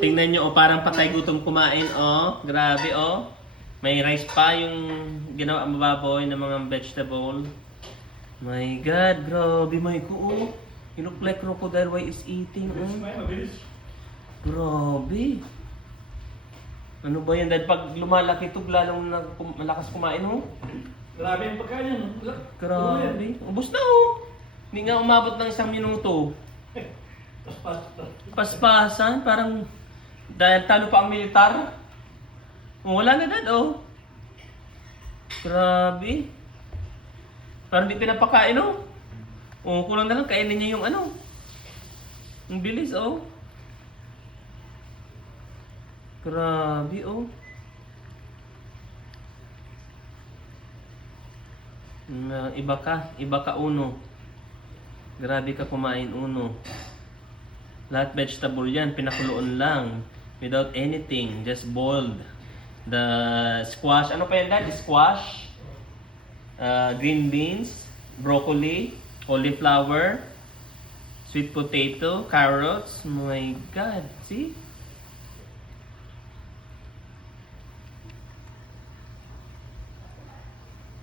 Tingnan nyo, oh, parang patay gutom kumain, oh. Grabe, oh. May rice pa yung ginawa ang baboy ng mga vegetable. My God, grabe, my ko, oh. You look like crocodile while is eating, oh. Grabe. Ano ba yan? Dahil pag lumalaki ito, lalong malakas kumain, oh. Grabe yung pagkain yan. Grabe. Ubus na, oh. Hindi nga umabot ng 1 minuto. Paspasan, parang dahil talo pa ang militar. Oh, wala na dad, oh. Grabe. Parang di pinapakain, oh. Oh, kulang na lang kainin niya yung ano. Ang bilis, oh. Grabe, oh. Iba ka uno. Grabe ka kumain uno. Lahat vegetable yan, pinakuloon lang. Without anything, just boiled. The squash, ano pa yan dad? Squash, green beans, broccoli, cauliflower, sweet potato, carrots. My God, see?